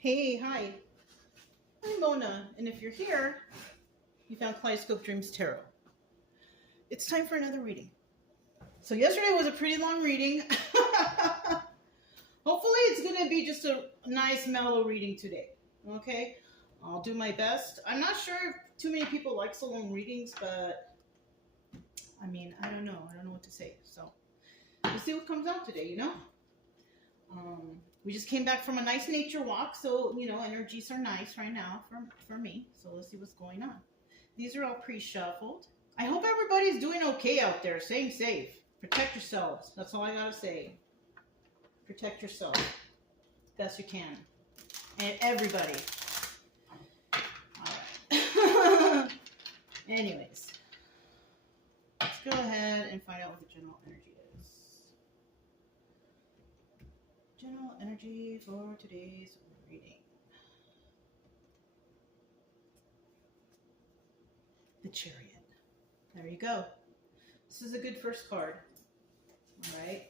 Hey, hi. I'm Mona, and if you're here, you found Kaleidoscope Dreams Tarot. It's time for another reading. So yesterday was a pretty long reading. Hopefully it's going to be just a nice mellow reading today. Okay? I'll do my best. I'm not sure if too many people like so long readings, but I mean, I don't know. I don't know what to say. So we'll see what comes out today, you know? We just came back from a nice nature walk, so, energies are nice right now for me. So let's see what's going on. These are all pre-shuffled. I hope everybody's doing okay out there, staying safe. Protect yourselves. That's all I gotta say. Protect yourself best you can. And everybody. Alright. Anyways, let's go ahead and find out what the general energy is. General energy for today's reading. The Chariot. There you go. This is a good first card. All right.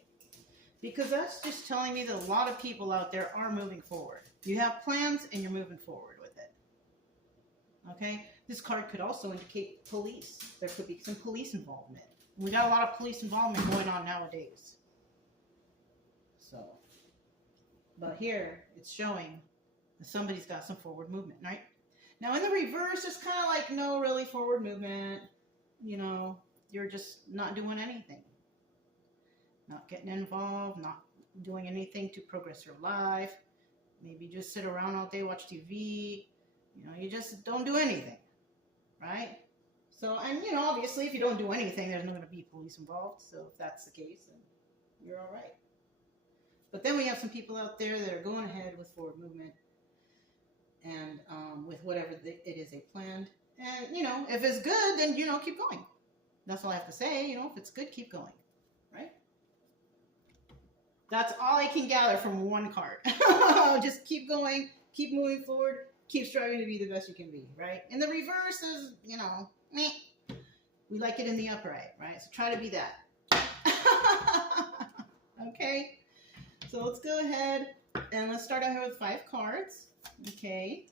Because that's just telling me that a lot of people out there are moving forward. You have plans and you're moving forward with it. Okay. This card could also indicate police. There could be some police involvement. We got a lot of police involvement going on nowadays. So, but here it's showing that somebody's got some forward movement, right? Now in the reverse, it's kind of like no really forward movement. You're just not doing anything. Not getting involved, not doing anything to progress your life. Maybe just sit around all day, watch TV. You just don't do anything, right? So, and obviously if you don't do anything, there's not going to be police involved. So if that's the case, then you're all right. But then we have some people out there that are going ahead with forward movement and with whatever it is they planned. And, if it's good, then, keep going. That's all I have to say. If it's good, keep going, right? That's all I can gather from one card. Just keep going, keep moving forward, keep striving to be the best you can be, right? And the reverse is, meh. We like it in the upright, right? So try to be that. Okay? So let's go ahead and let's start out here with 5 cards. Okay.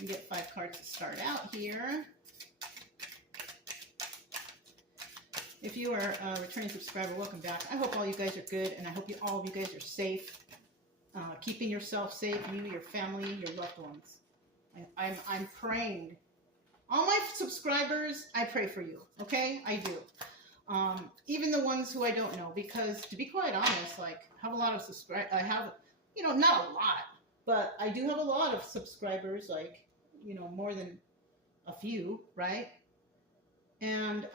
We get 5 cards to start out here. If you are a returning subscriber, welcome back. I hope all you guys are good, and I hope all of you guys are safe. Keeping yourself safe, you, your family, your loved ones. I'm praying. All my subscribers, I pray for you, okay? I do. Even the ones who I don't know, because to be quite honest, I have a lot of subscribers. I have, not a lot, but I do have a lot of subscribers, more than a few, right? And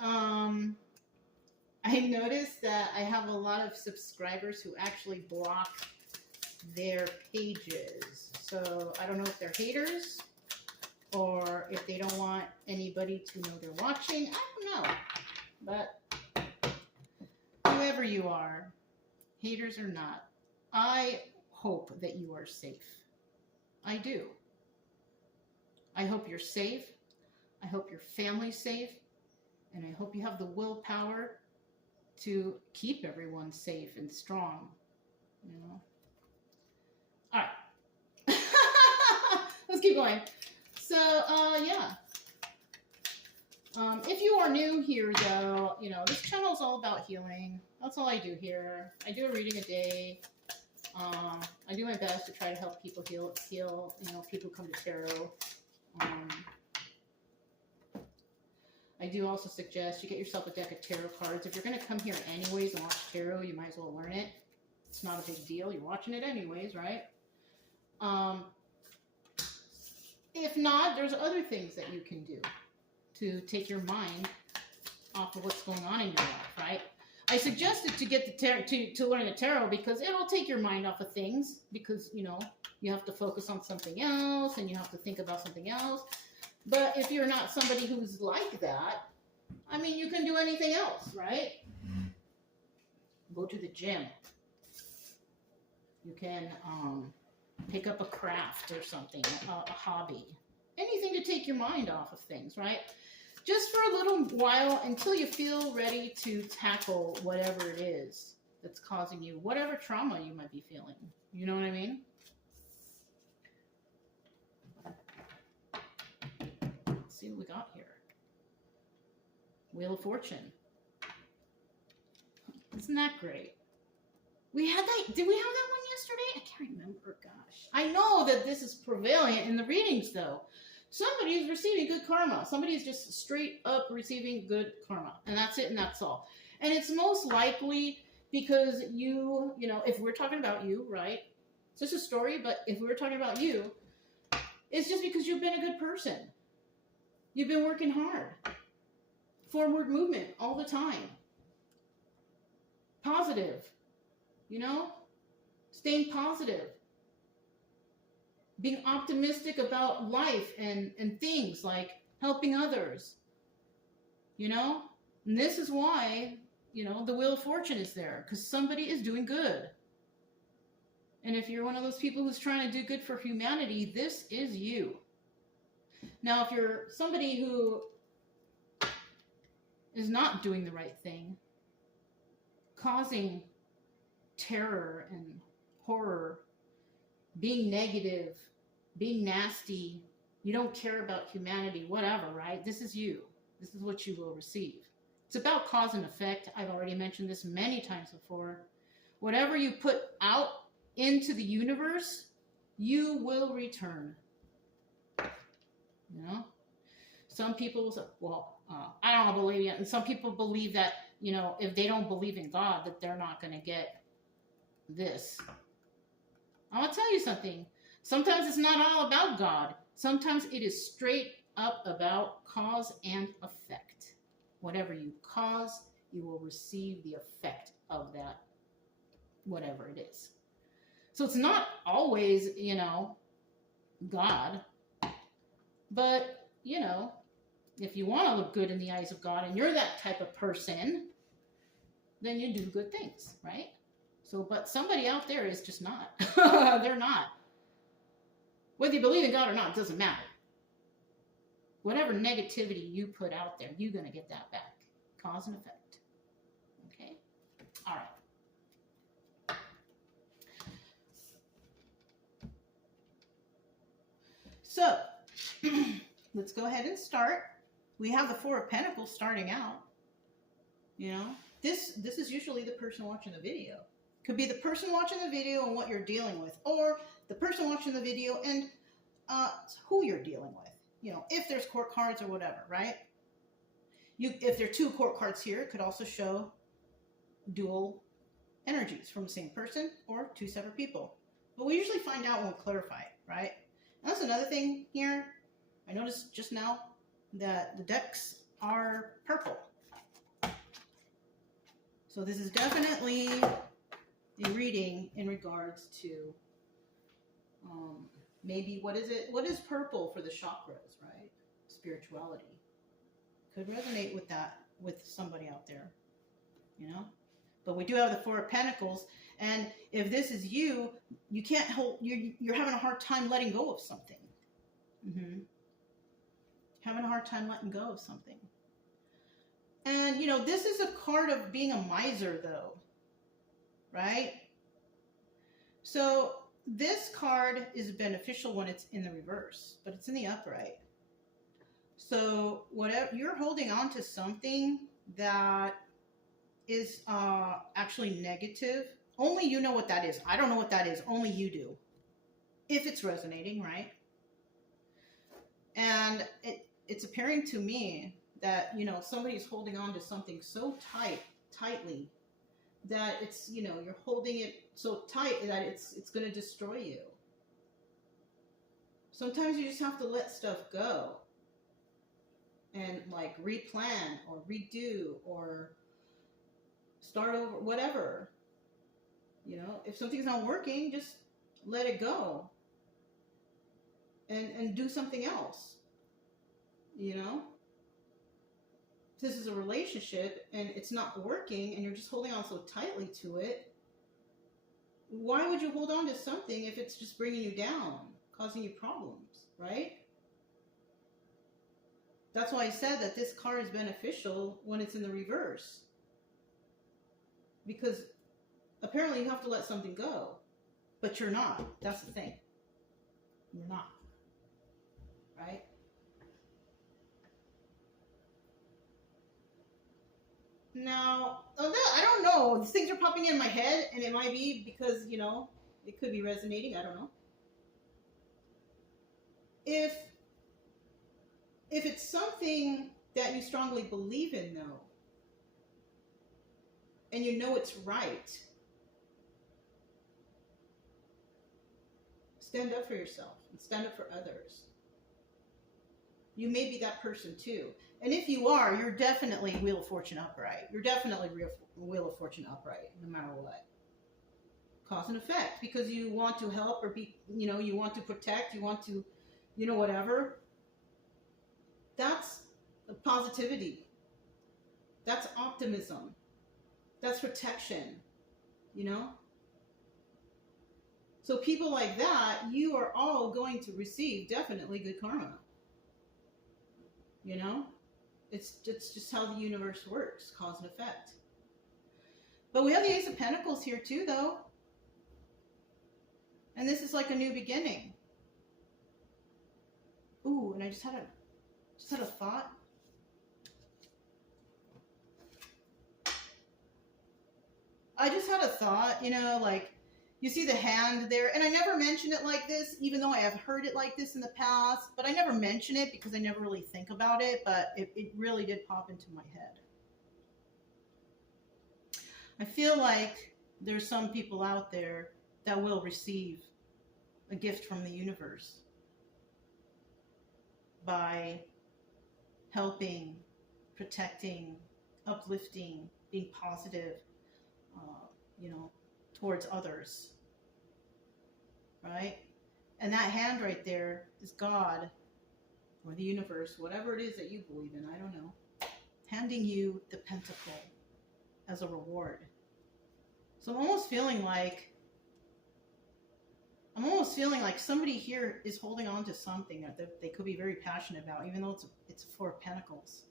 I noticed that I have a lot of subscribers who actually block their pages. So I don't know if they're haters or if they don't want anybody to know they're watching. I don't know. But whoever you are, haters or not, I hope that you are safe. I do. I hope you're safe. I hope your family's safe. And I hope you have the willpower to keep everyone safe and strong. All right. Let's keep going. So, yeah. If you are new here, though, this channel is all about healing. That's all I do here. I do a reading a day. I do my best to try to help people heal. People come to tarot. I do also suggest you get yourself a deck of tarot cards. If you're going to come here anyways and watch tarot, you might as well learn it. It's not a big deal. You're watching it anyways, right? If not, there's other things that you can do to take your mind off of what's going on in your life, right? I suggested to get the tarot to learn the tarot because it'll take your mind off of things because, you have to focus on something else and you have to think about something else. But if you're not somebody who's like that, you can do anything else, right? Go to the gym. You can pick up a craft or something, a hobby. Anything to take your mind off of things, right? Just for a little while until you feel ready to tackle whatever it is that's causing you, whatever trauma you might be feeling. You know what I mean? see what we got here. Wheel of Fortune. Isn't that great? We had that. Did we have that one yesterday? I can't remember. Gosh. I know that this is prevalent in the readings, though. Somebody is receiving good karma. Somebody is just straight up receiving good karma. And that's it, and that's all. And it's most likely because you know, if we're talking about you, right? It's just a story, but if we were talking about you, it's just because you've been a good person. You've been working hard. Forward movement all the time. Positive. You know? Staying positive. Being optimistic about life and things, like helping others. You know? And this is why, you know, the Wheel of Fortune is there. Because somebody is doing good. And if you're one of those people who's trying to do good for humanity, this is you. Now, if you're somebody who is not doing the right thing, causing terror and horror, being negative, being nasty, you don't care about humanity, whatever, right? This is you. This is what you will receive. It's about cause and effect. I've already mentioned this many times before. Whatever you put out into the universe, you will return. You know? Some people say, well, I don't believe it. And some people believe that, you know, if they don't believe in God, that they're not going to get this. I'm going to tell you something. Sometimes it's not all about God. Sometimes it is straight up about cause and effect. Whatever you cause, you will receive the effect of that, whatever it is. So it's not always, you know, God. But, you know, if you want to look good in the eyes of God and you're that type of person, then you do good things, right? So, but somebody out there is just not. They're not. Whether you believe in God or not, it doesn't matter. Whatever negativity you put out there, you're going to get that back. Cause and effect. Okay? All right. So, let's go ahead and start. We have the Four of Pentacles starting out. You know, this is usually the person watching the video. Could be the person watching the video and what you're dealing with, or the person watching the video and who you're dealing with. You know, if there's court cards or whatever, right? If there are two court cards here, it could also show dual energies from the same person or two separate people. But we usually find out when we clarify it, right? And that's another thing here. I noticed just now that the decks are purple. So this is definitely a reading in regards to maybe, what is it? What is purple for the chakras, right? Spirituality. Could resonate with that, with somebody out there, you know? But we do have the Four of Pentacles, and if this is you, you can't hold, you're having a hard time letting go of something. Having a hard time letting go of something. And, you know, this is a card of being a miser, though, right? So this card is beneficial when it's in the reverse, but it's in the upright. So whatever, you're holding on to something that is actually negative. Only you know what that is. I don't know what that is. Only you do. If it's resonating, right? And it's appearing to me that, you know, somebody's holding on to something so tightly, that it's, you know, you're holding it so tight that it's going to destroy you. Sometimes you just have to let stuff go and like replan or redo or start over, whatever. You know, if something's not working, just let it go and do something else. You know? This is a relationship and it's not working and you're just holding on so tightly to it. Why would you hold on to something if it's just bringing you down, causing you problems, right? That's why I said that this card is beneficial when it's in the reverse. Because apparently you have to let something go, but you're not. That's the thing. You're not. Right? Now, I don't know. These things are popping in my head, and it might be because, it could be resonating. I don't know. If it's something that you strongly believe in, though, and you know it's right, stand up for yourself and stand up for others. You may be that person too. And if you are, you're definitely Wheel of Fortune upright. You're definitely Wheel of Fortune upright, no matter what. Cause and effect, because you want to help or be, you want to protect, you want to, whatever. That's positivity. That's optimism. That's protection, So people like that, you are all going to receive definitely good karma. It's just how the universe works, cause and effect. But we have the Ace of Pentacles here too, though. And this is like a new beginning. Ooh, and I just had a thought. I just had a thought, like, you see the hand there, and I never mention it like this, even though I have heard it like this in the past, but I never mention it because I never really think about it, but it really did pop into my head. I feel like there's some people out there that will receive a gift from the universe by helping, protecting, uplifting, being positive, towards others, right? And that hand right there is God or the universe, whatever it is that you believe in, I don't know, handing you the pentacle as a reward. So I'm almost feeling like somebody here is holding on to something that they could be very passionate about, even though it's a Four of Pentacles.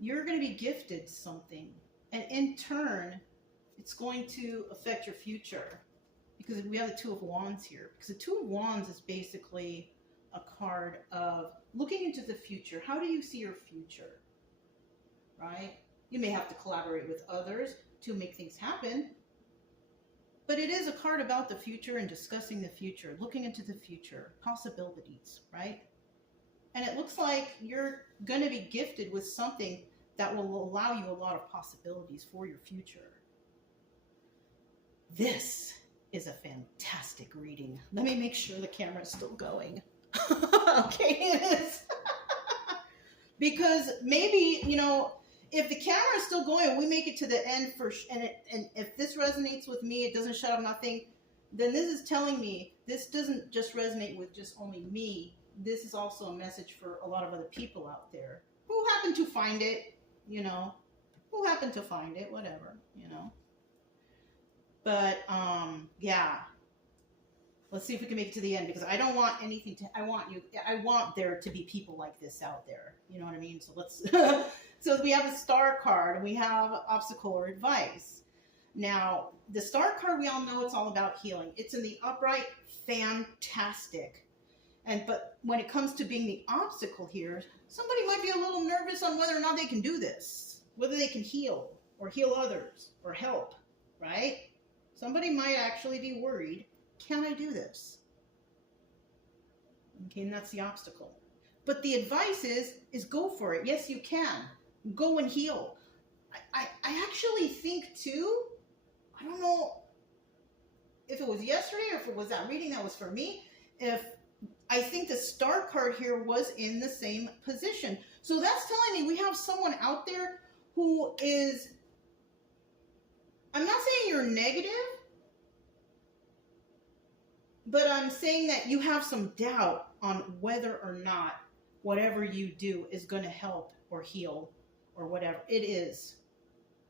You're going to be gifted something, and in turn, it's going to affect your future, because we have the Two of Wands here. Because the Two of Wands is basically a card of looking into the future. How do you see your future, right? You may have to collaborate with others to make things happen, but it is a card about the future and discussing the future, looking into the future, possibilities, right? And it looks like you're going to be gifted with something that will allow you a lot of possibilities for your future. This is a fantastic reading. Let me make sure the camera is still going. Okay, it is. Because maybe, if the camera is still going and we make it to the end and if this resonates with me, it doesn't shut off nothing, then this is telling me this doesn't just resonate with just only me. This is also a message for a lot of other people out there who happen to find it, whatever, But, yeah. Let's see if we can make it to the end, because I don't want anything I want there to be people like this out there. You know what I mean? So let's, so we have a Star card, and we have obstacle or advice. Now, the Star card, we all know it's all about healing. It's in the upright, fantastic. But when it comes to being the obstacle here, somebody might be a little nervous on whether or not they can do this, whether they can heal or heal others or help, right? Somebody might actually be worried, can I do this? Okay, and that's the obstacle. But the advice is go for it. Yes, you can. Go and heal. I actually think too, I don't know if it was yesterday or if it was that reading that was for me, I think the Star card here was in the same position. So that's telling me we have someone out there who is, I'm not saying you're negative, but I'm saying that you have some doubt on whether or not whatever you do is going to help or heal or whatever it is.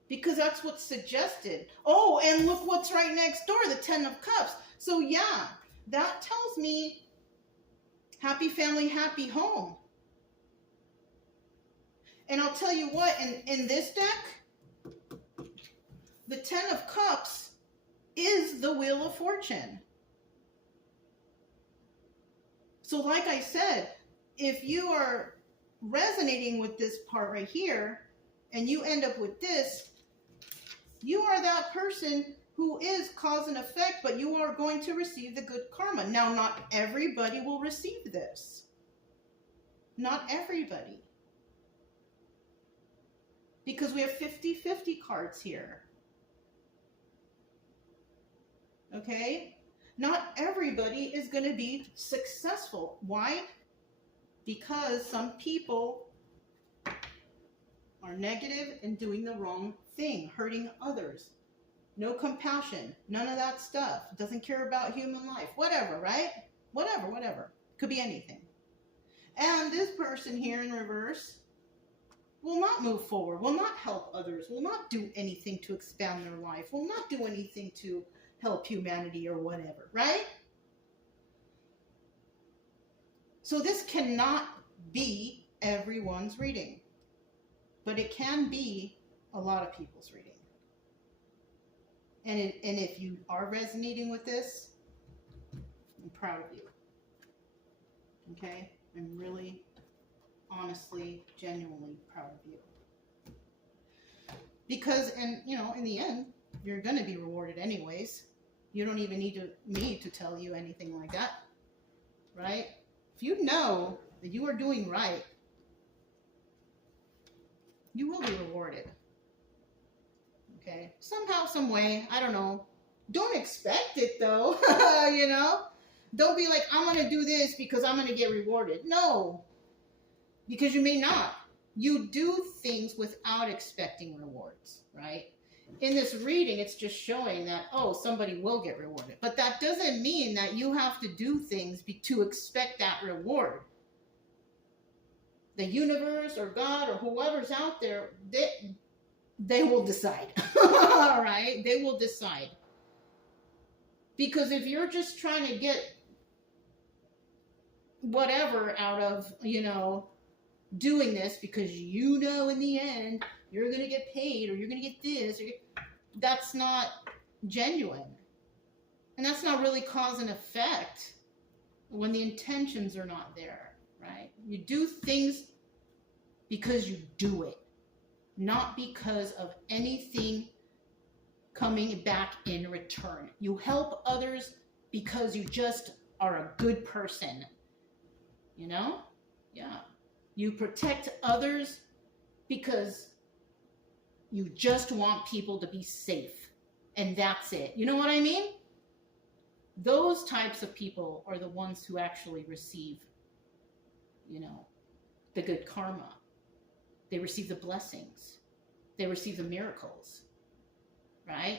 Because that's what's suggested. Oh, and look what's right next door, the Ten of Cups. So yeah, that tells me happy family, happy home. And I'll tell you what, in this deck, the Ten of Cups is the Wheel of Fortune. So like I said, if you are resonating with this part right here, and you end up with this, you are that person who is cause and effect, but you are going to receive the good karma. Now, not everybody will receive this. Not everybody. Because we have 50-50 cards here. Okay? Not everybody is going to be successful. Why? Because some people are negative and doing the wrong thing, hurting others. No compassion, none of that stuff. Doesn't care about human life. Whatever, right? Whatever. Could be anything. And this person here in reverse will not move forward, will not help others, will not do anything to expand their life, will not do anything to help humanity or whatever, right? So this cannot be everyone's reading, but it can be a lot of people's reading. And if you are resonating with this, I'm proud of you. Okay? I'm really, honestly, genuinely proud of you. Because, and you know, in the end, you're going to be rewarded anyways. You don't even need me to tell you anything like that. Right? If you know that you are doing right, you will be rewarded. Okay? Somehow, some way, I don't know. Don't expect it though, you know? Don't be like, I'm going to do this because I'm going to get rewarded. No, because you may not. You do things without expecting rewards, right? In this reading, it's just showing that, oh, somebody will get rewarded. But that doesn't mean that you have to do things to expect that reward. The universe or God or whoever's out there, they will decide. All right? They will decide. Because if you're just trying to get whatever out of, you know, doing this because you know in the end you're going to get paid or you're going to get this, that's not genuine. And that's not really cause and effect when the intentions are not there, right? You do things because you do it, not because of anything coming back in return. You help others because you just are a good person. You know? Yeah. You protect others because you just want people to be safe. And that's it. You know what I mean? Those types of people are the ones who actually receive, you know, the good karma. They receive the blessings. They receive the miracles. Right?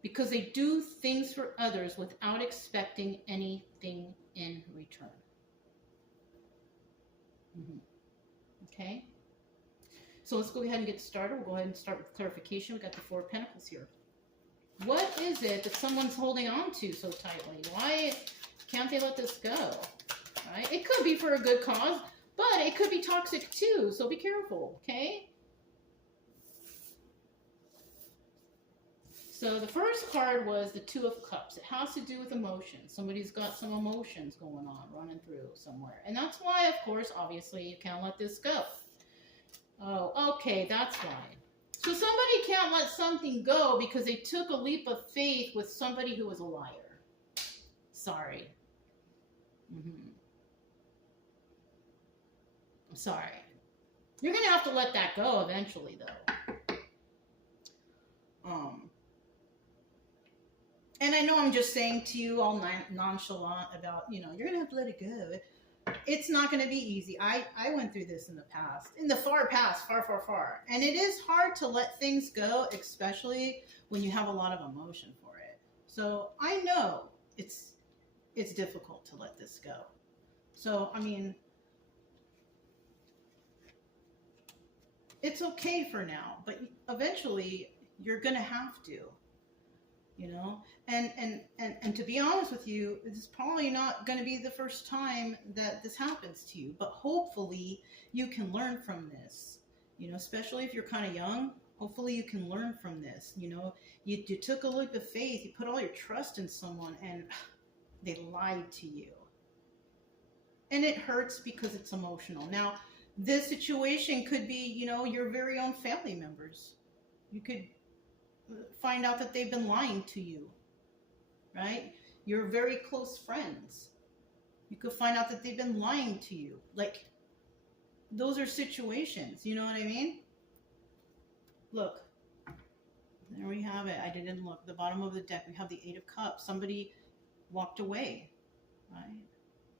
Because they do things for others without expecting anything in return. Okay? So let's go ahead and get started. We'll go ahead and start with clarification. We've got the Four of Pentacles here. What is it that someone's holding on to so tightly? Why can't they let this go? Right? It could be for a good cause, but it could be toxic too, so be careful, okay? So the first card was the Two of Cups. It has to do with emotions. Somebody's got some emotions going on, running through somewhere. And that's why, of course, obviously, you can't let this go. Oh, okay, that's why. So somebody can't let something go because they took a leap of faith with somebody who was a liar. Sorry. I'm sorry. You're going to have to let that go eventually, though. And I know I'm just saying to you all nonchalant about, you know, you're going to have to let it go. It's not going to be easy. I went through this in the past, in the far past, far. And it is hard to let things go, especially when you have a lot of emotion for it. So I know it's difficult to let this go. So, I mean, it's okay for now, but eventually you're going to have to. You know, and to be honest with you, this is probably not going to be the first time that this happens to you, but hopefully you can learn from this, you know, especially if you're kind of young. Hopefully you can learn from this. You know, you took a leap of faith, you put all your trust in someone and they lied to you. And it hurts because it's emotional. Now, This situation could be, you know, your very own family members. You could find out that they've been lying to you, right? Your very close friends. You could find out that they've been lying to you. Like, those are situations, you know what I mean? Look, there we have it. I didn't look. The bottom of the deck, we have the Eight of Cups. Somebody walked away, right?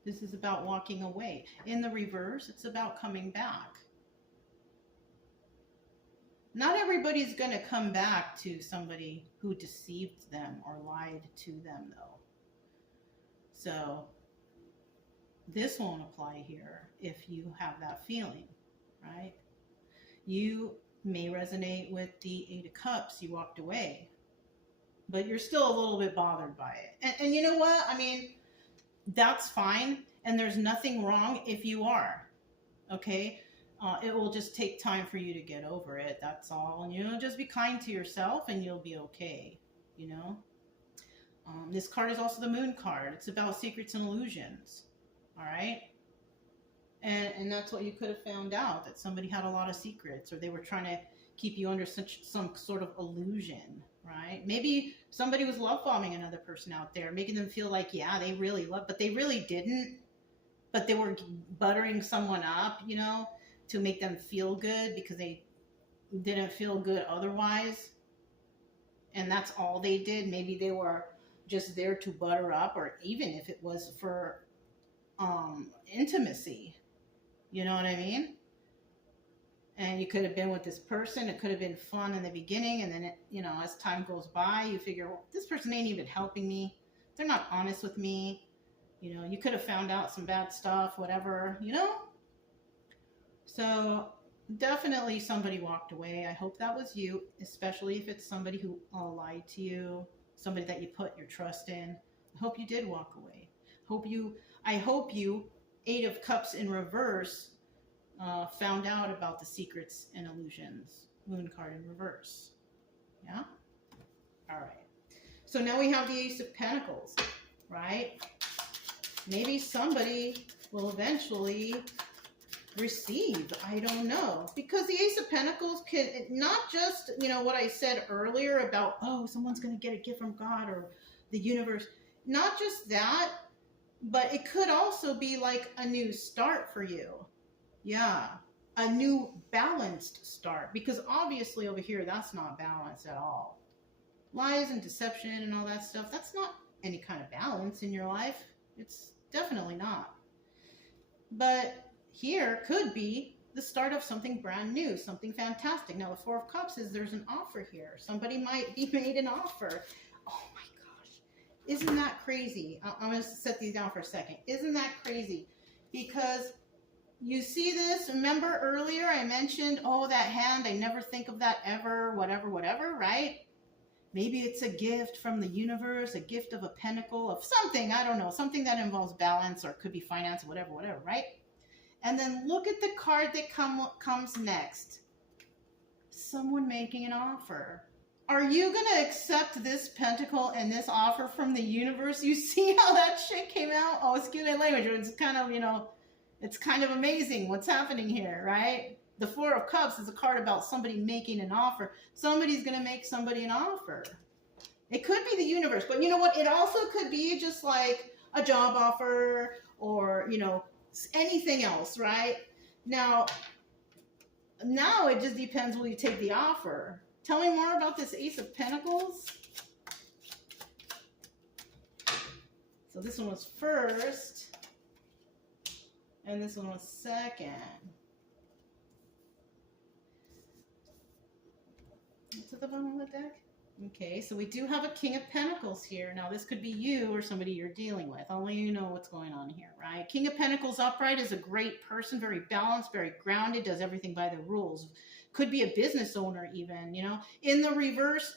This is about walking away. In the reverse, it's about coming back. Not everybody's going to come back to somebody who deceived them or lied to them, though. So this won't apply here if you have that feeling, right? You may resonate with the Eight of Cups. You walked away, but you're still a little bit bothered by it. And you know what? I mean, that's fine. And there's nothing wrong if you are, okay? It will just take time for you to get over it. That's all. And, you know, just be kind to yourself and you'll be okay, you know? This card is also the Moon card. It's about secrets and illusions, all right? And that's what you could have found out, that somebody had a lot of secrets, or they were trying to keep you under some sort of illusion, right? Maybe somebody was love bombing another person out there, making them feel like, yeah, they really love, but they really didn't. But they were buttering someone up, you know, to make them feel good because they didn't feel good otherwise. And that's all they did. Maybe they were just there to butter up, or even if it was for intimacy. You know what I mean? And you could have been with this person. It could have been fun in the beginning. And then, you know, as time goes by, you figure, well, this person ain't even helping me. They're not honest with me. You know, you could have found out some bad stuff, whatever, you know? So definitely somebody walked away. I hope that was you, especially if it's somebody who lied to you, somebody that you put your trust in. I hope you did walk away. I hope you, Eight of Cups in reverse, found out about the secrets and illusions. Moon card in reverse. Yeah? All right. So now we have the Ace of Pentacles, right? Maybe somebody will eventually receive. I don't know. Because the Ace of Pentacles can not just, you know, what I said earlier about, oh, someone's going to get a gift from God or the universe. Not just that, but it could also be like a new start for you. Yeah. A new balanced start. Because obviously over here, that's not balanced at all. Lies and deception and all that stuff, that's not any kind of balance in your life. It's definitely not. But here could be the start of something brand new, something fantastic. Now, the Four of Cups is there's an offer here. Somebody might be made an offer. Oh my gosh. Isn't that crazy? I'm going to set these down for a second. Isn't that crazy? Because you see this, remember earlier I mentioned, oh, that hand, I never think of that ever, whatever, whatever, right? Maybe it's a gift from the universe, a gift of a pentacle, of something, I don't know, something that involves balance, or it could be finance, whatever, right? And then look at the card that comes next. Someone making an offer. Are you going to accept this pentacle and this offer from the universe? You see how that shit came out? Oh, excuse my language. It's kind of, you know, it's kind of amazing what's happening here, right? The Four of Cups is a card about somebody making an offer. Somebody's going to make somebody an offer. It could be the universe, but you know what? It also could be just like a job offer or, you know, anything else, right? Now it just depends will you take the offer. Tell me more about this Ace of Pentacles. So this one was first, and this one was second. What's at the bottom of the deck? Okay, so we do have a King of Pentacles here. Now, this could be you or somebody you're dealing with. Only you know what's going on here, right? King of Pentacles upright is a great person, very balanced, very grounded, does everything by the rules. Could be a business owner even, you know. In the reverse,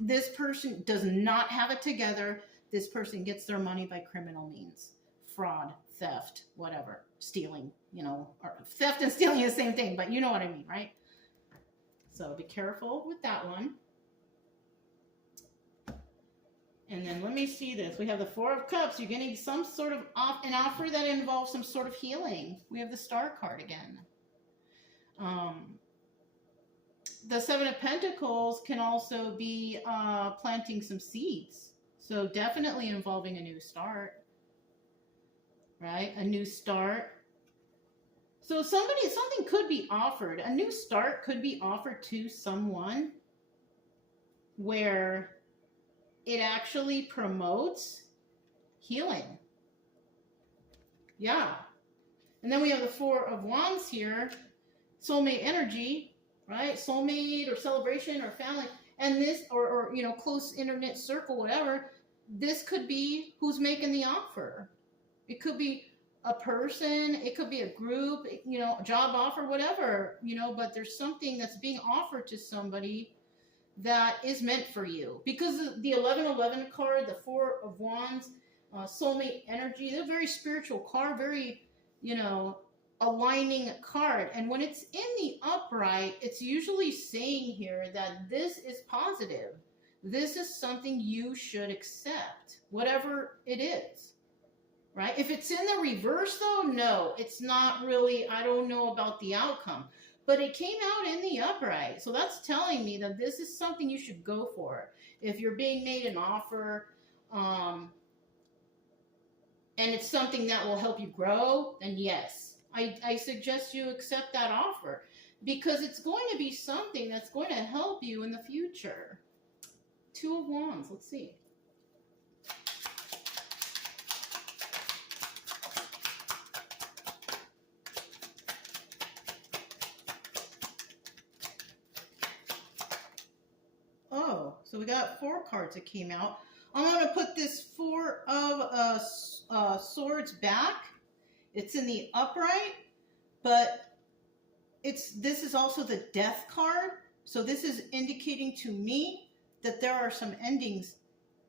this person does not have it together. This person gets their money by criminal means. Fraud, theft, whatever. Stealing, you know. Or theft and stealing is the same thing, but you know what I mean, right? So be careful with that one. And then let me see this. We have the Four of Cups. You're getting some sort of an offer that involves some sort of healing. We have the Star card again. Um, the Seven of Pentacles can also be planting some seeds. So definitely involving a new start, right? A new start. So something could be offered. A new start could be offered to someone where it actually promotes healing. Yeah. And then we have the Four of Wands here. Soulmate energy, right? Soulmate or celebration or family. And this, or you know, close internet circle, whatever. This could be who's making the offer. It could be a person, it could be a group, you know, a job offer, whatever, you know, but there's something that's being offered to somebody that is meant for you. Because the 1111 card, the Four of Wands, soulmate energy, they're a very spiritual card, very, you know, aligning card. And when it's in the upright, it's usually saying here that this is positive. This is something you should accept, whatever it is. Right? If it's in the reverse, though, no, it's not really, I don't know about the outcome. But it came out in the upright. So that's telling me that this is something you should go for. If you're being made an offer, and it's something that will help you grow, then yes, I suggest you accept that offer. Because it's going to be something that's going to help you in the future. Two of Wands, let's see. Oh, so we got 4 cards that came out. I'm going to put this Four of Swords back. It's in the upright, but this is also the Death card. So this is indicating to me that there are some endings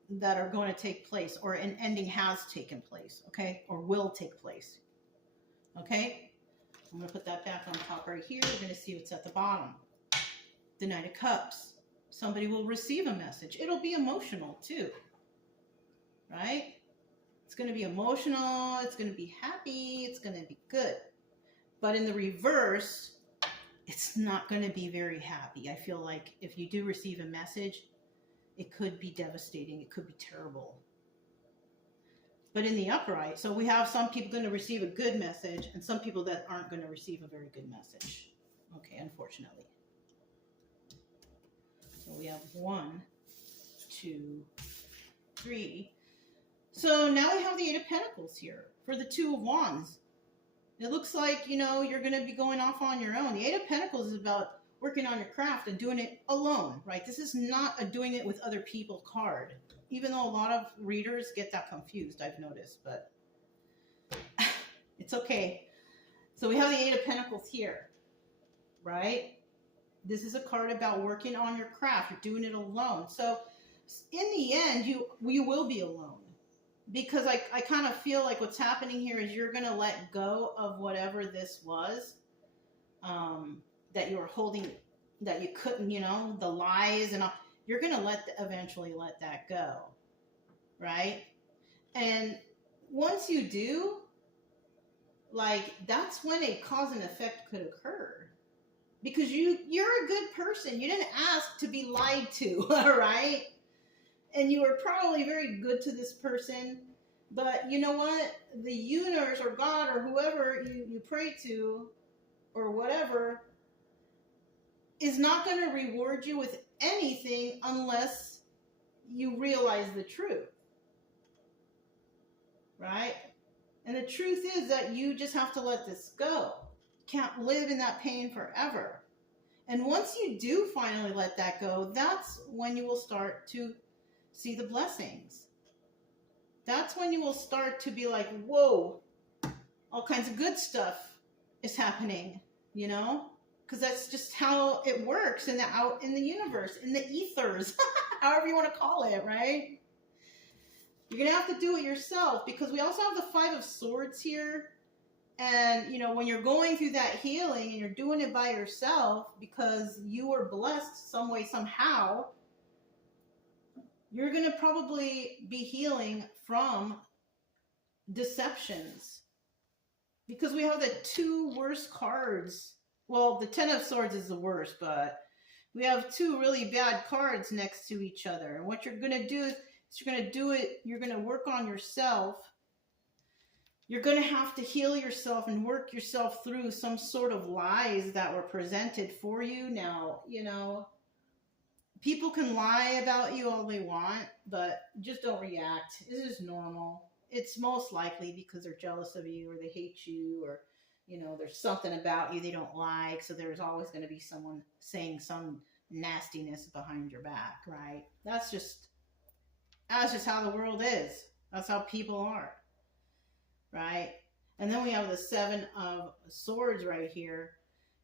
that are going to take place, or an ending has taken place, okay? Or will take place, okay? I'm going to put that back on top right here. We're going to see what's at the bottom. The Knight of Cups. Somebody will receive a message. It'll be emotional too, right? It's going to be emotional. It's going to be happy. It's going to be good. But in the reverse, it's not going to be very happy. I feel like if you do receive a message, it could be devastating. It could be terrible. But in the upright, so we have some people going to receive a good message and some people that aren't going to receive a very good message. Okay, unfortunately. So we have 1, 2, 3. So now we have the 8 of Pentacles here for the 2 of Wands. It looks like, you know, you're going to be going off on your own. The 8 of Pentacles is about working on your craft and doing it alone, right? This is not a doing it with other people card. Even though a lot of readers get that confused, I've noticed, but it's okay. So we have the 8 of Pentacles here, right? This is a card about working on your craft. You're doing it alone. So in the end, you will be alone. Because I kind of feel like what's happening here is you're going to let go of whatever this was that you were holding, that you couldn't, you know, the lies and all. You're going to eventually let that go, right? And once you do, like, that's when a cause and effect could occur. Because you're a good person. You didn't ask to be lied to, all right? And you were probably very good to this person. But you know what? The universe or God or whoever you pray to or whatever is not going to reward you with anything unless you realize the truth. Right? And the truth is that you just have to let this go. You can't live in that pain forever. And once you do finally let that go, that's when you will start to see the blessings. That's when you will start to be like, whoa, all kinds of good stuff is happening, you know? Because that's just how it works out in the universe, in the ethers, however you want to call it, right? You're going to have to do it yourself, because we also have the 5 of Swords here. And, you know, when you're going through that healing and you're doing it by yourself because you were blessed some way, somehow, you're going to probably be healing from deceptions. Because we have the 2 worst cards well, the Ten of Swords is the worst, but we have two really bad cards next to each other. And what you're going to do is you're going to work on yourself. You're going to have to heal yourself and work yourself through some sort of lies that were presented for you. Now, you know, people can lie about you all they want, but just don't react. This is normal. It's most likely because they're jealous of you or they hate you, or, you know, there's something about you they don't like. So there's always going to be someone saying some nastiness behind your back, right? That's just how the world is. That's how people are, right? And then we have the Seven of Swords right here.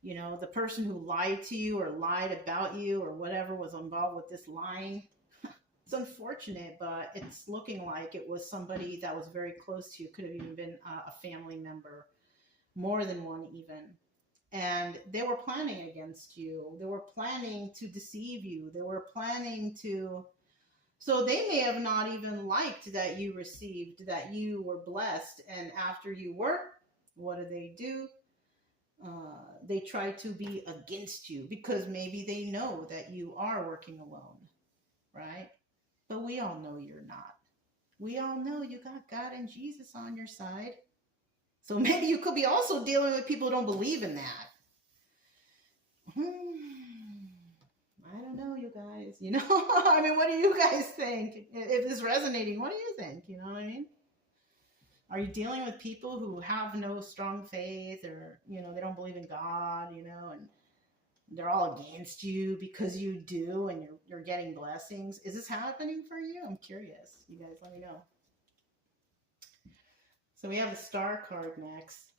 You know, the person who lied to you or lied about you or whatever was involved with this lying. It's unfortunate, but it's looking like it was somebody that was very close to you. Could have even been a family member, more than one even. And they were planning against you. They were planning to deceive you. They were planning to... So they may have not even liked that you received, that you were blessed. And after you were, what do? They try to be against you because maybe they know that you are working alone, right? But we all know you're not. We all know you got God and Jesus on your side. So maybe you could be also dealing with people who don't believe in that. I don't know, you guys. You know, I mean, what do you guys think? If this is resonating, what do you think? You know what I mean? Are you dealing with people who have no strong faith, or, you know, they don't believe in God, you know, and they're all against you because you do, and you're getting blessings? Is this happening for you? I'm curious. You guys let me know. So we have the Star card next.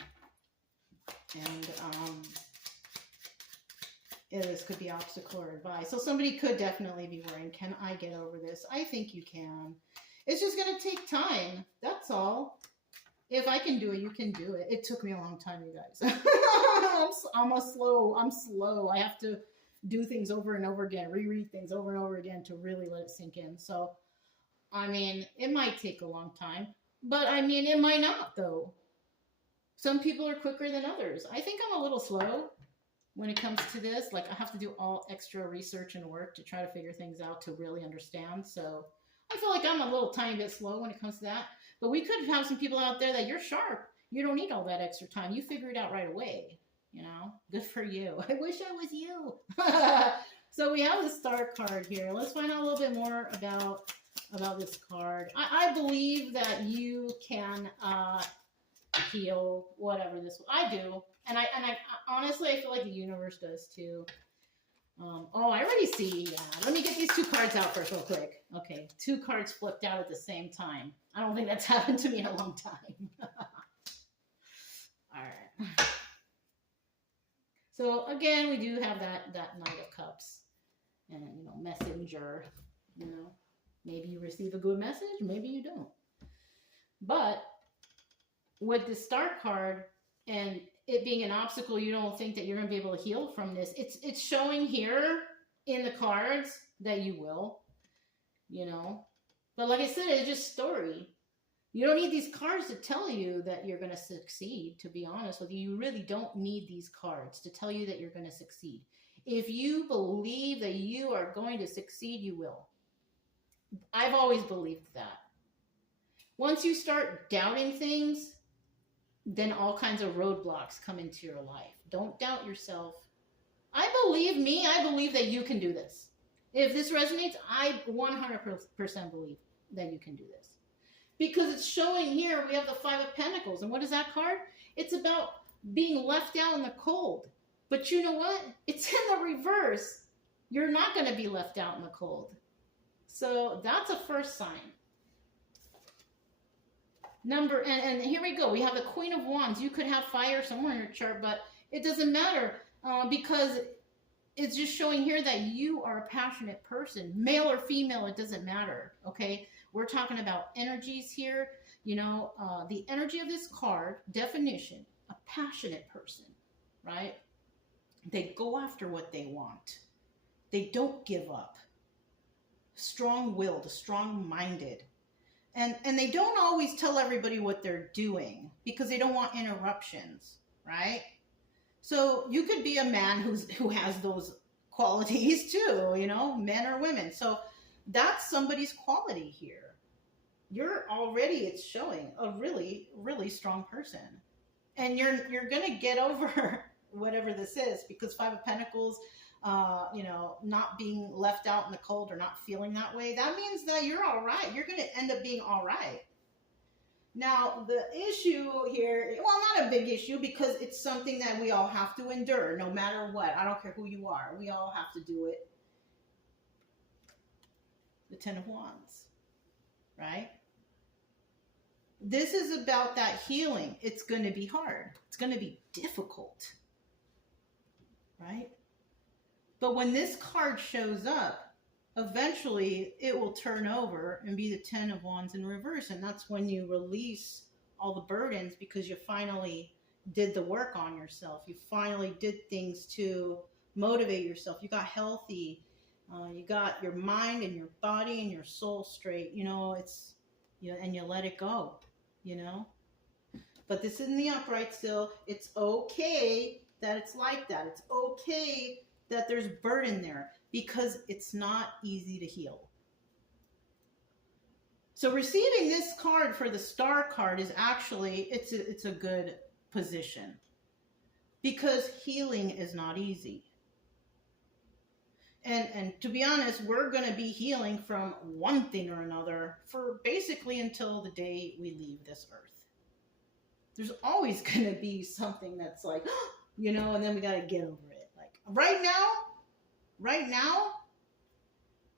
And this could be obstacle or advice. So somebody could definitely be worrying, can I get over this? I think you can. It's just going to take time. That's all. If I can do it, you can do it. It took me a long time, you guys. I'm slow. I have to do things over and over again, reread things over and over again to really let it sink in. So, I mean, it might take a long time, but I mean, it might not, though. Some people are quicker than others. I think I'm a little slow when it comes to this. Like, I have to do all extra research and work to try to figure things out to really understand. So I feel like I'm a little tiny bit slow when it comes to that. But we could have some people out there that you're sharp. You don't need all that extra time. You figure it out right away. You know, good for you. I wish I was you. So we have the Star card here. Let's find out a little bit more about this card. I believe that you can heal whatever this. I do, and I honestly I feel like the universe does too. Oh, I already see. Let me get these two cards out first real quick. Okay, two cards flipped out at the same time. I don't think that's happened to me in a long time. All right. So again, we do have that Knight of Cups, and, you know, messenger. You know, maybe you receive a good message, maybe you don't. But with the Star card and it being an obstacle, you don't think that you're going to be able to heal from this. It's showing here in the cards that you will, you know. But like I said, it's just story. You don't need these cards to tell you that you're going to succeed, to be honest with you. You really don't need these cards to tell you that you're going to succeed. If you believe that you are going to succeed, you will. I've always believed that. Once you start doubting things, then all kinds of roadblocks come into your life. Don't doubt yourself. I believe that you can do this. If this resonates, I 100% believe that you can do this. Because it's showing here, we have the Five of Pentacles. And what is that card? It's about being left out in the cold. But you know what? It's in the reverse. You're not going to be left out in the cold. So that's a first sign. And here we go. We have the Queen of Wands. You could have fire somewhere in your chart, but it doesn't matter because it's just showing here that you are a passionate person. Male or female, it doesn't matter, okay? We're talking about energies here. You know, the energy of this card, definition, a passionate person, right? They go after what they want. They don't give up. Strong-willed, strong-minded. And they don't always tell everybody what they're doing because they don't want interruptions, right? So you could be a man who has those qualities too, you know, men or women. So that's somebody's quality here. You're already, it's showing a really, really strong person. And you're gonna get over whatever this is, because Five of Pentacles, you know, not being left out in the cold or not feeling that way, that means that you're all right. You're gonna end up being all right. Now, the issue here, well, not a big issue, because it's something that we all have to endure no matter what. I don't care who you are. We all have to do it. The Ten of Wands, right? This is about that healing. It's going to be hard. It's going to be difficult, right? But when this card shows up, eventually it will turn over and be the Ten of Wands in reverse. And that's when you release all the burdens, because you finally did the work on yourself. You finally did things to motivate yourself. You got healthy. You got your mind and your body and your soul straight. You know, it's, you know, and you let it go, you know. But this is in the upright still. It's okay that it's like that. It's okay that there's burden there, because it's not easy to heal. So receiving this card for the Star card is actually, it's a good position, because healing is not easy. And to be honest, we're going to be healing from one thing or another for basically until the day we leave this earth. There's always going to be something that's like, you know, and then we got to get over it. Like right now,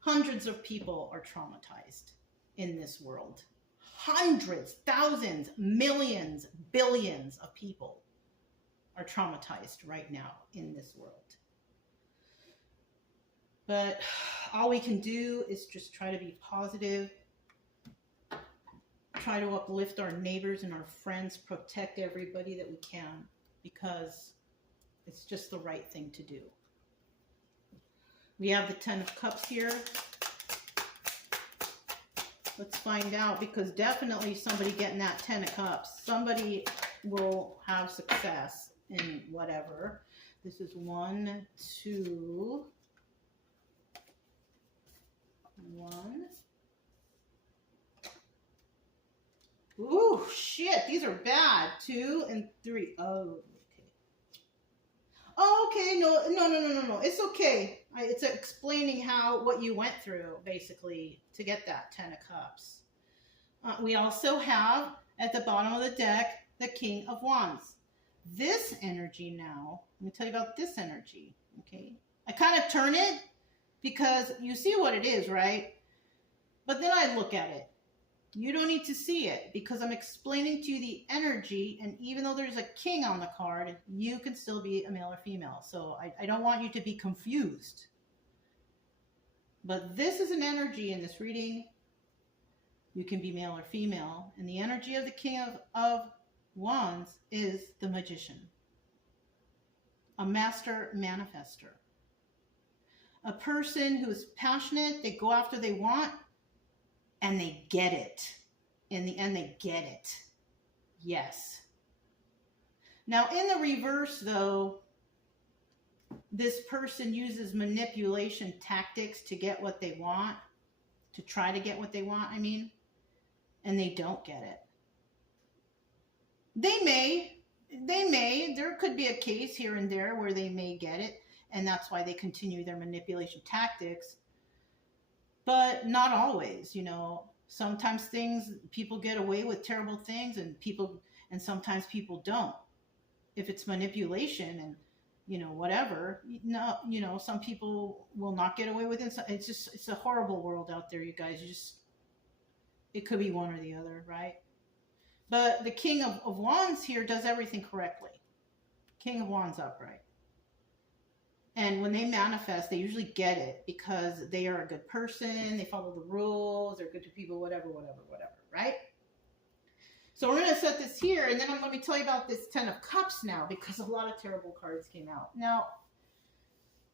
hundreds of people are traumatized in this world. Hundreds, thousands, millions, billions of people are traumatized right now in this world. But all we can do is just try to be positive, try to uplift our neighbors and our friends, protect everybody that we can, because it's just the right thing to do. We have the Ten of Cups here. Let's find out, because definitely somebody getting that Ten of Cups, somebody will have success in whatever. This is 1, 2, 1. Ooh, shit, these are bad. 2 and 3. Oh, okay. Oh, okay, no. It's okay. It's explaining what you went through, basically, to get that Ten of Cups. We also have, at the bottom of the deck, the King of Wands. This energy now, let me tell you about this energy, okay? I kind of turn it, because you see what it is, right? But then I look at it. You don't need to see it, because I'm explaining to you the energy, and even though there's a king on the card, you can still be a male or female. So I don't want you to be confused. But this is an energy in this reading. You can be male or female. And the energy of the King of Wands is the Magician, a master manifester. A person who is passionate, they go after they want, and they get it. In the end, they get it. Yes. Now, in the reverse, though, this person uses manipulation tactics to get what they want, to try to get what they want, I mean, and they don't get it. They may, there could be a case here and there where they may get it, and that's why they continue their manipulation tactics. But not always, you know. Sometimes people get away with terrible things, and sometimes people don't. If it's manipulation and, you know, whatever, no, you know, some people will not get away with it. It's a horrible world out there, you guys. It could be one or the other, right? But the King of Wands here does everything correctly. King of Wands upright. And when they manifest, they usually get it, because they are a good person, they follow the rules, they're good to people, whatever, right? So we're going to set this here, and then I'm going to tell you about this Ten of Cups now, because a lot of terrible cards came out. Now,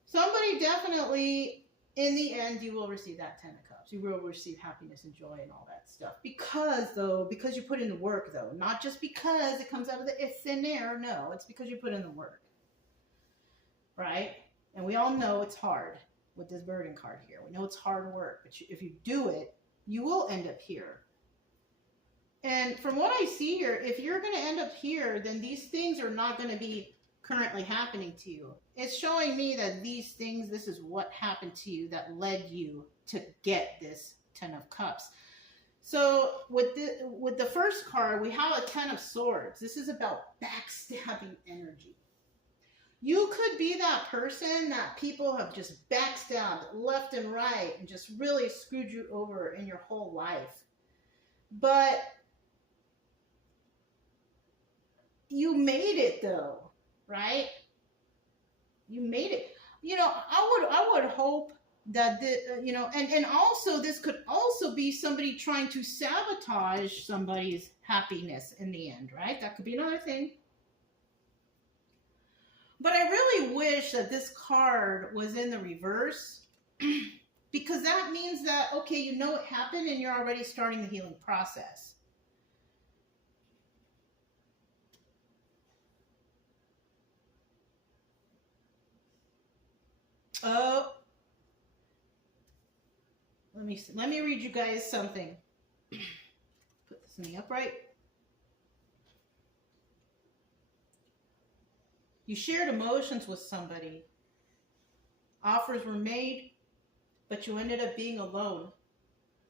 somebody definitely, in the end, you will receive that Ten of Cups. You will receive happiness and joy and all that stuff. Because you put in the work, though. Not just because it comes out of the thin air, no. It's because you put in the work. right? And we all know it's hard with this burden card here. We know it's hard work, but if you do it, you will end up here. And from what I see here, if you're going to end up here, then these things are not going to be currently happening to you. It's showing me that these things, this is what happened to you that led you to get this Ten of Cups. So with the first card, we have a Ten of Swords. This is about backstabbing energy. You could be that person that people have just backstabbed left and right and just really screwed you over in your whole life. But you made it though, right? You made it. You know, I would hope that you know, and also this could also be somebody trying to sabotage somebody's happiness in the end, right? That could be another thing. But I really wish that this card was in the reverse, because that means that, okay, you know it happened and you're already starting the healing process. Oh, let me read you guys something. Put this in the upright. You shared emotions with somebody. Offers were made, but you ended up being alone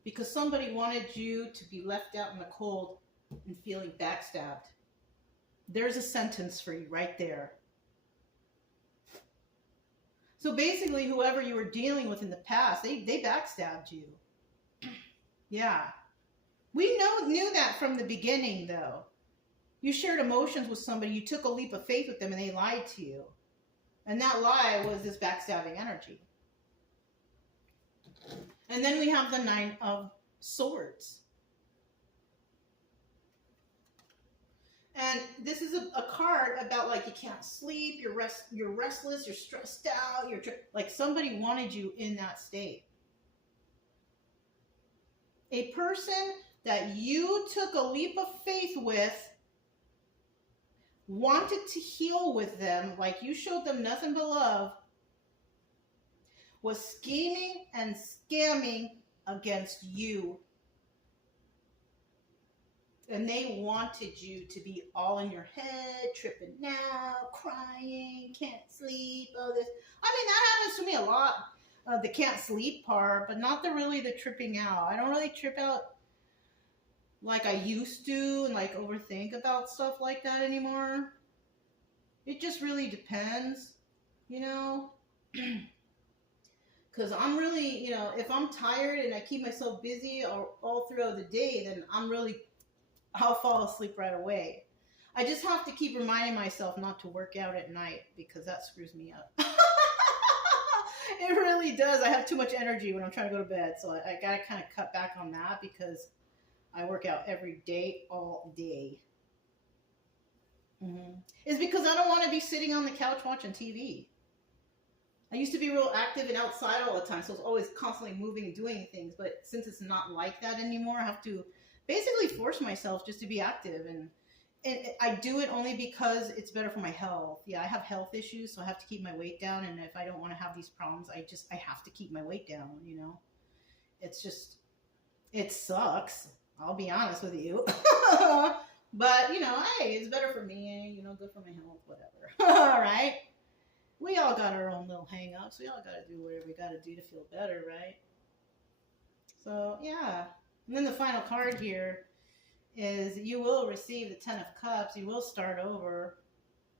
because somebody wanted you to be left out in the cold and feeling backstabbed. There's a sentence for you right there. So basically, whoever you were dealing with in the past, they backstabbed you. Yeah. We knew that from the beginning, though. You shared emotions with somebody, you took a leap of faith with them, and they lied to you. And that lie was this backstabbing energy. And then we have the Nine of Swords. And this is a card about, like, you can't sleep, you're restless, you're stressed out, like somebody wanted you in that state. A person that you took a leap of faith with, wanted to heal with them, like you showed them nothing but love, was scheming and scamming against you. And they wanted you to be all in your head, tripping out, crying, can't sleep, all this. I mean, that happens to me a lot, the can't sleep part, but not really the tripping out. I don't really trip out like I used to and like overthink about stuff like that anymore. It just really depends, you know? Because I'm really, you know, if I'm tired and I keep myself busy all throughout the day, then I'll fall asleep right away. I just have to keep reminding myself not to work out at night because that screws me up. It really does. I have too much energy when I'm trying to go to bed. So I got to kind of cut back on that because I work out every day, all day. It's because I don't want to be sitting on the couch watching TV. I used to be real active and outside all the time, so I was always constantly moving and doing things. But since it's not like that anymore, I have to basically force myself just to be active. And I do it only because it's better for my health. Yeah, I have health issues, so I have to keep my weight down. And if I don't want to have these problems, I have to keep my weight down, you know. It's just, it sucks. I'll be honest with you. But, you know, hey, it's better for me, you know, good for my health, whatever. All right? We all got our own little hang-ups. We all got to do whatever we got to do to feel better, right? So, yeah. And then the final card here is you will receive the Ten of Cups. You will start over,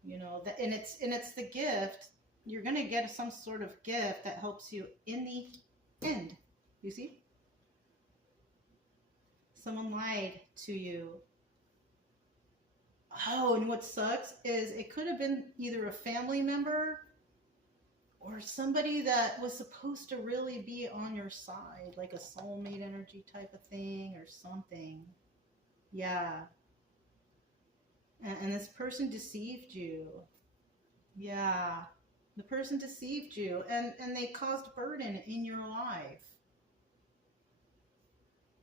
you know, and it's the gift. You're going to get some sort of gift that helps you in the end. You see? Someone lied to you. Oh, and what sucks is it could have been either a family member or somebody that was supposed to really be on your side, like a soulmate energy type of thing or something. Yeah. And this person deceived you. Yeah. The person deceived you and they caused burden in your life.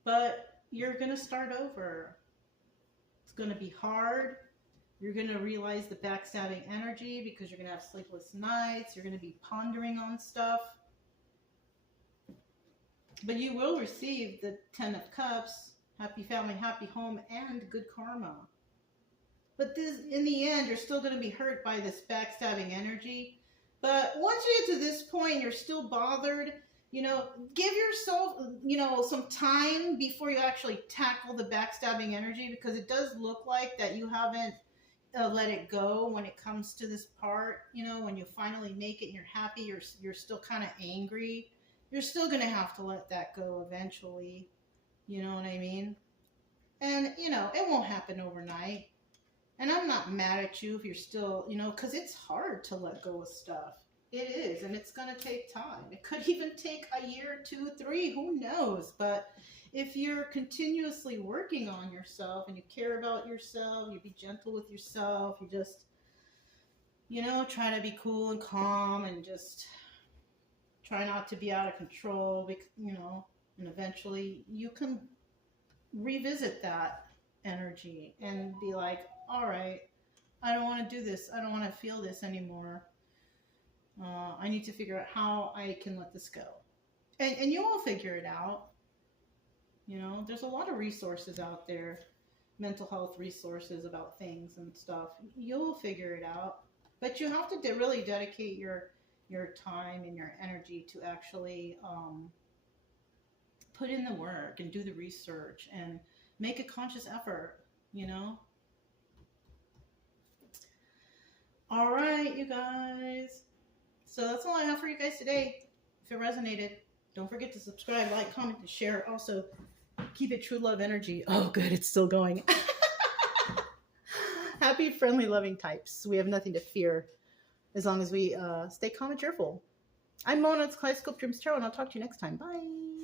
But you're going to start over. It's going to be hard. You're going to realize the backstabbing energy because you're going to have sleepless nights. You're going to be pondering on stuff. But you will receive the 10 of Cups, happy family, happy home, and good karma. But this, in the end, you're still going to be hurt by this backstabbing energy. But once you get to this point, you're still bothered. You know, give yourself, you know, some time before you actually tackle the backstabbing energy, because it does look like that you haven't let it go when it comes to this part. You know, when you finally make it and you're happy, you're still kind of angry. You're still going to have to let that go eventually. You know what I mean? And, you know, it won't happen overnight. And I'm not mad at you if you're still, you know, because it's hard to let go of stuff. It is, and it's going to take time. It could even take a year, 2, 3, who knows? But if you're continuously working on yourself and you care about yourself, you be gentle with yourself, you just, you know, try to be cool and calm and just try not to be out of control, you know, and eventually you can revisit that energy and be like, all right, I don't want to do this. I don't want to feel this anymore. I need to figure out how I can let this go. And you will figure it out. You know, there's a lot of resources out there, mental health resources about things and stuff. You'll figure it out. But you have to really dedicate your time and your energy to actually put in the work and do the research and make a conscious effort, you know? All right, you guys. So that's all I have for you guys today. If it resonated, don't forget to subscribe, like, comment, and share. Also, keep it true love energy. Oh, good. It's still going. Happy, friendly, loving types. We have nothing to fear as long as we stay calm and cheerful. I'm Mona. It's Kaleidoscope Dreams Tarot, and I'll talk to you next time. Bye.